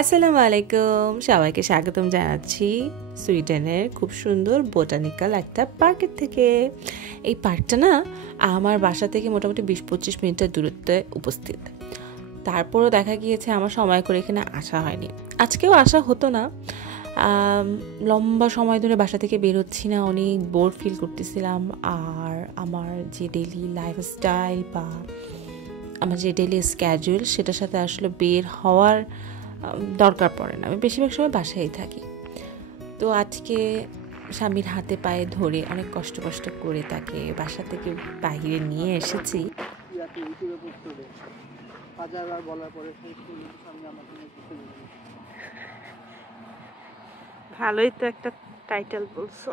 আসসালামু আলাইকুম, সবাইকে স্বাগতম জানাচ্ছি সুইডেনের খুব সুন্দর বোটানিক্যাল একটা পার্কের থেকে। এই পার্কটা না আমার বাসা থেকে মোটামুটি 20-25 মিনিটের দূরত্বে উপস্থিত। তারপরও দেখা গিয়েছে আমার সময় করে এখানে আসা হয়নি। আজকেও আসা হতো না, লম্বা সময় ধরে বাসা থেকে বের হচ্ছি না, অনেক বোর ফিল করতেছিলাম। আর আমার যে ডেইলি লাইফস্টাইল বা আমার যে ডেইলি স্ক্যাজুয়াল সেটার সাথে আসলে বের হওয়ার দরকার পড়ে না, আমি বেশিরভাগ সময় বাসায় থাকি। তো আজকে স্বামীর হাতে পায়ে ধরে অনেক কষ্ট করে তাকে বাসা থেকে বাইরে নিয়ে এসেছি। ভালোই তো একটা টাইটেল বলছো।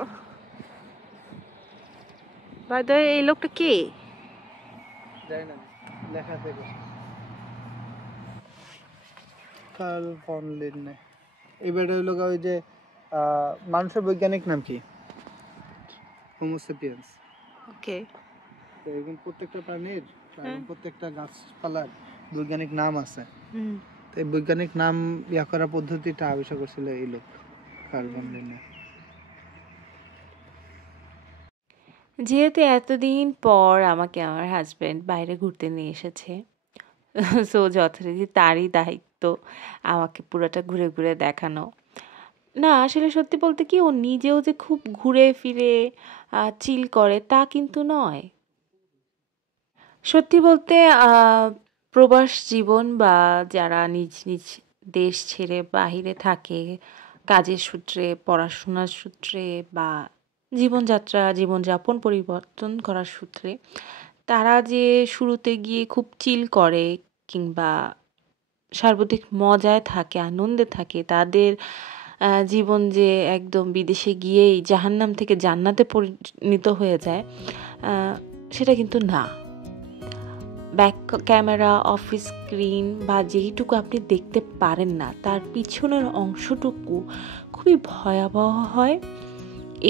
বাই দ্য ওয়ে, এই লোকটা কে? জানি না, লেখা থেকে কার্ল ফন লিন্নে। এবারে হইল ওই যে মানুষের বৈজ্ঞানিক নাম কি? Homo sapiens. ওকে। তো এরকম প্রত্যেকটা প্রাণীর প্রত্যেকটা গাছপালার বৈজ্ঞানিক নাম আছে। তো এই বৈজ্ঞানিক নাম করার পদ্ধতিটা আবিষ্কার করছিল এই লোক, কার্ল ফন লিন্নে। যেহেতু এতদিন পর আমাকে আমার হাজব্যান্ড বাইরে ঘুরতে নিয়ে এসেছে, সো যথারীতি তারই দায়িত্ব আমাকে পুরোটা ঘুরে ঘুরে দেখানো। না আসলে সত্যি বলতে কি, ও নিজেও যে খুব ঘুরে ফিরে চিল করে তা কিন্তু নয়। সত্যি বলতে প্রবাস জীবন বা যারা নিজ নিজ দেশ ছেড়ে বাহিরে থাকে কাজের সূত্রে, পড়াশোনার সূত্রে বা জীবনযাপন পরিবর্তন করার সূত্রে, তারা যে শুরুতে গিয়ে খুব চিল করে কিংবা সার্বত্রিক মজায় থাকে, আনন্দে থাকে, তাদের জীবন যে একদম বিদেশে গিয়েই জাহান্নাম থেকে জান্নাতে পরিণত হয়ে যায়, সেটা কিন্তু না। ব্যাক ক্যামেরা, অফিস স্ক্রিন বা যেইটুকু আপনি দেখতে পারেন না, তার পিছনের অংশটুকু খুবই ভয়াবহ হয়।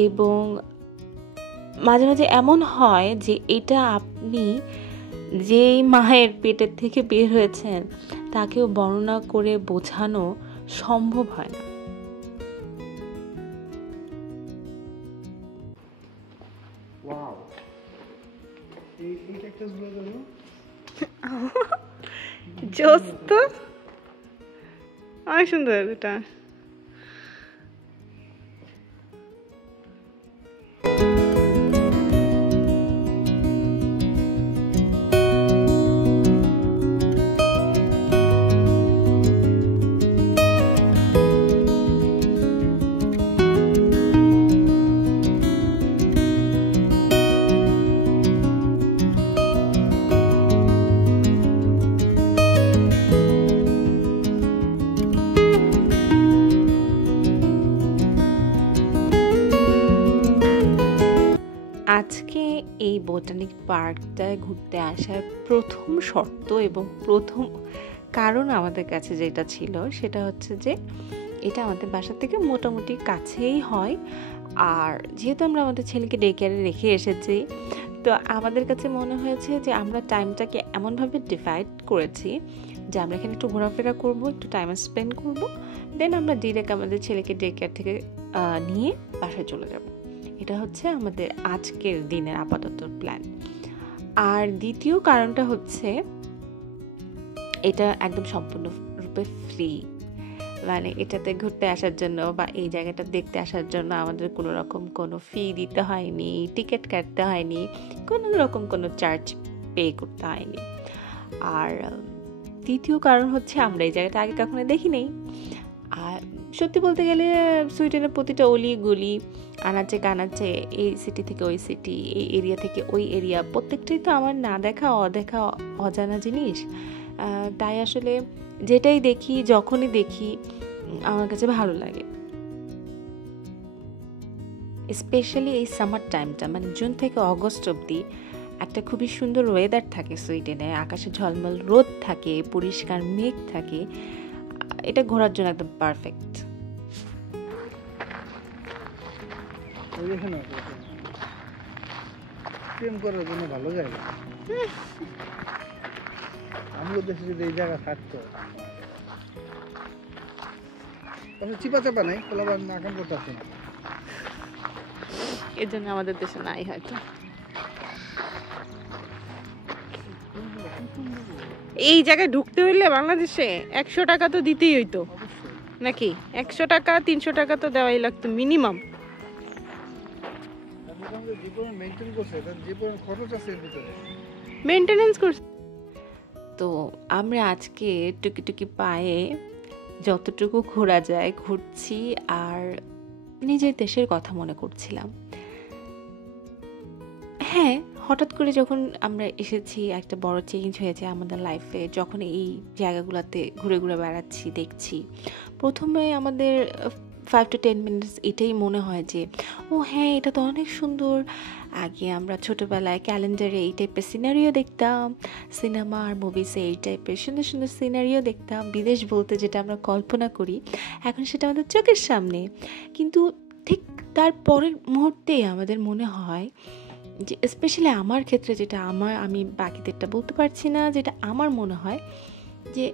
এবং মাঝে মাঝে এমন হয় যে এটা আপনি যেই মায়ের পেটের থেকে বের হয়েছেন তাকেও বর্ণনা করে বোঝানো সম্ভব হয় না। জোস তো, অনেক সুন্দর এটা। আজকে এই বোটানিক পার্কটায় ঘুরতে আসার প্রথম শর্ত এবং প্রথম কারণ আমাদের কাছে যেটা ছিল সেটা হচ্ছে যে এটা আমাদের বাসা থেকে মোটামুটি কাছেই হয়। আর যেহেতু আমরা আমাদের ছেলেকে ডে কেয়ারে রেখে এসেছি, তো আমাদের কাছে মনে হয়েছে যে আমরা টাইমটাকে এমনভাবে ডিভাইড করেছি যে আমরা এখানে একটু ঘোরাফেরা করব, একটু টাইম স্পেন্ড করব, দেন আমরা ডিরেক্ট আমাদের ছেলেকে ডে কেয়ার থেকে নিয়ে বাসায় চলে যাব। এটা হচ্ছে আমাদের আজকের দিনের আপাতত প্ল্যান। আর দ্বিতীয় কারণটা হচ্ছে এটা একদম সম্পূর্ণরূপে ফ্রি, মানে এটাতে ঘুরতে আসার জন্য বা এই জায়গাটা দেখতে আসার জন্য আমাদের কোনো রকম কোনো ফি দিতে হয়নি, টিকিট কাটতে হয়নি, কোনো রকম কোনো চার্জ পে করতে হয়নি। আর তৃতীয় কারণ হচ্ছে আমরা এই জায়গাটা আগে কখনো দেখি নেই। আর সত্যি বলতে গেলে সুইডেনের প্রতিটা অলি গলি, আনাচে কানাচে, এই সিটি থেকে ওই সিটি, এই এরিয়া থেকে ওই এরিয়া, প্রত্যেকটাই তো আমার না দেখা অদেখা অজানা জিনিস। তাই আসলে যেটাই দেখি, যখনই দেখি, আমার কাছে ভালো লাগে। স্পেশালি এই সামার টাইমটা, মানে জুন থেকে অগস্ট অবধি একটা খুবই সুন্দর ওয়েদার থাকে সুইডেনে, আকাশে ঝলমল রোদ থাকে, পরিষ্কার মেঘ থাকে, এটা ঘোরার জন্য একদম পারফেক্ট। প্রেম করার জন্য ভালো জায়গা। আমাদের দেশে যদি এই জায়গা থাকতো চিপা চাপা নাই, পোলাপান নাকাম করতে আসে না। এর জন্য আমাদের দেশে নাই হয়তো। এই জায়গায় ঢুকতে হইলে বাংলাদেশে 100 টাকা তো দিতেই হইতো নাকি? 100 টাকা 300 টাকা তো দেওয়াই লাগতো মিনিমাম। মেইনটেনেন্স করছে। তো আমরা আজকে টুকি টুকি পায়ে যতটুকু ঘোরা যায় ঘুরছি, আর নিজের দেশের কথা মনে করছিলাম। হ্যাঁ, হঠাৎ করে যখন আমরা এসেছি একটা বড় চেঞ্জ হয়েছে আমাদের লাইফে, যখন এই জায়গাগুলোতে ঘুরে ঘুরে বেড়াচ্ছি দেখছি, প্রথমে আমাদের 5 to 10 মিনিটস এটাই মনে হয় যে ও হ্যাঁ, এটা তো অনেক সুন্দর। আগে আমরা ছোটোবেলায় ক্যালেন্ডারে এই টাইপের সিনারিও দেখতাম, সিনেমা আর মুভিসে এই টাইপের সুন্দর সুন্দর সিনারিও দেখতাম। বিদেশ বলতে যেটা আমরা কল্পনা করি এখন সেটা আমাদের চোখের সামনে। কিন্তু ঠিক তার পরের মুহূর্তেই আমাদের মনে হয় যে, স্পেশালি আমার ক্ষেত্রে যেটা আমি বাকিদেরটা বলতে পারছি না, যেটা আমার মনে হয় যে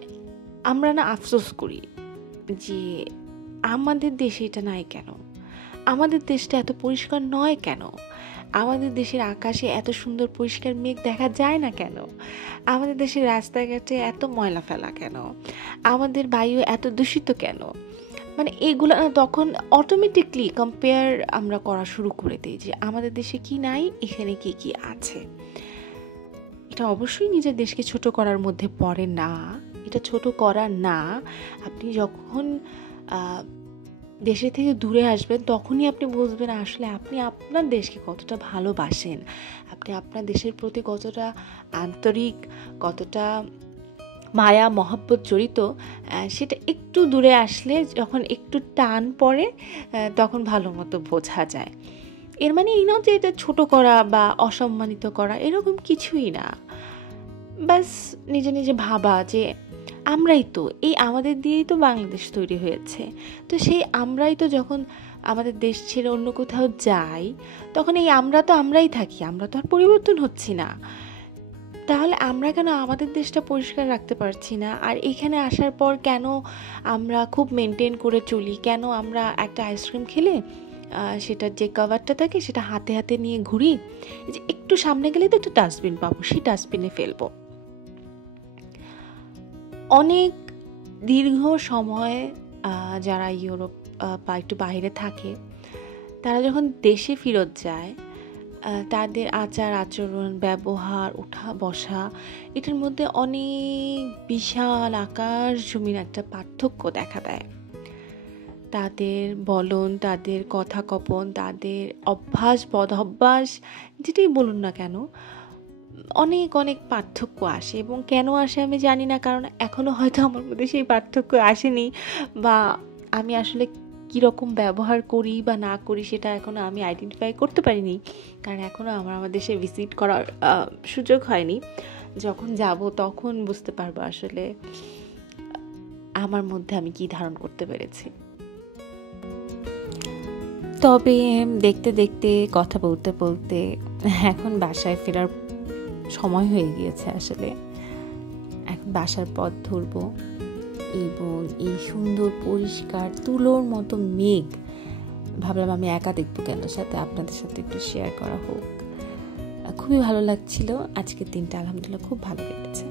আমরা না আফসোস করি যে আমাদের দেশে এটা নাই কেন, আমাদের দেশটা এত পরিষ্কার নয় কেন, আমাদের দেশের আকাশে এত সুন্দর পরিষ্কার মেঘ দেখা যায় না কেন, আমাদের দেশের রাস্তাঘাটে এত ময়লা ফেলা কেন, আমাদের বায়ু এত দূষিত কেন। মানে এগুলো তখন অটোমেটিকলি কম্পেয়ার আমরা করা শুরু করে দিই যে আমাদের দেশে কি নাই, এখানে কি কি আছে। এটা অবশ্যই নিজের দেশকে ছোট করার মধ্যে পড়ে না, এটা ছোট করা না। আপনি যখন দেশের থেকে দূরে আসবেন তখনই আপনি বুঝবেন আসলে আপনি আপনার দেশকে কতটা ভালোবাসেন, আপনি আপনার দেশের প্রতি কতটা আন্তরিক, কতটা মায়া মহব্বত জড়িত। সেটা একটু দূরে আসলে, যখন একটু টান পড়ে, তখন ভালো মতো বোঝা যায়। এর মানে এই না যে এটা ছোট করা বা অসম্মানিত করা, এরকম কিছুই না। ব্যাস নিজে নিজে ভাবা যে আমরাই তো, এই আমাদের দিয়েই তো বাংলাদেশ তৈরি হয়েছে। তো সেই আমরাই তো যখন আমাদের দেশ ছেড়ে অন্য কোথাও যাই, তখন এই আমরা তো আমরাই থাকি, আমরা তো আর পরিবর্তন হচ্ছি না। তাহলে আমরা কেন আমাদের দেশটা পরিষ্কার রাখতে পারছি না? আর এখানে আসার পর কেন আমরা খুব মেনটেন করে চলি? কেন আমরা একটা আইসক্রিম খেলে সেটার যে কভারটা থাকে সেটা হাতে হাতে নিয়ে ঘুরি, যে একটু সামনে গেলে তো একটা ডাস্টবিন পাবো, সেই ডাস্টবিনে ফেলবো। অনেক দীর্ঘ সময় যারা ইউরোপ বা একটু বাইরে থাকে, তারা যখন দেশে ফেরত যায়, তাদের আচার আচরণ, ব্যবহার, ওঠা বসা, এটার মধ্যে অনেক বিশাল আকাশ জমির একটা পার্থক্য দেখা দেয়। তাদের বলন, তাদের কথা কপন, তাদের অভ্যাস বদঅভ্যাস, যেটাই বলুন না কেন, অনেক অনেক পার্থক্য আসে। এবং কেন আসে আমি জানি না, কারণ এখনও হয়তো আমার মধ্যে সেই পার্থক্য আসেনি, বা আমি আসলে কীরকম ব্যবহার করি বা না করি সেটা এখনও আমি আইডেন্টিফাই করতে পারিনি, কারণ এখনও আমার দেশে ভিজিট করার সুযোগ হয়নি। যখন যাব তখন বুঝতে পারবো আসলে আমার মধ্যে আমি কি ধারণ করতে পেরেছি। তবে দেখতে দেখতে, কথা বলতে বলতে এখন বাসায় ফেরার সময় হয়ে গিয়েছে। আসলে এখন বাসার পথ ধরবো, এবং এই সুন্দর পরিষ্কার তুলোর মতো মেঘ ভাবলাম আমি একা দেখবো কেন, সাথে আপনাদের সাথে একটু শেয়ার করা হোক। খুবই ভালো লাগছিল আজকের দিনটা, আলহামদুলিল্লাহ খুব ভালো কেটেছে।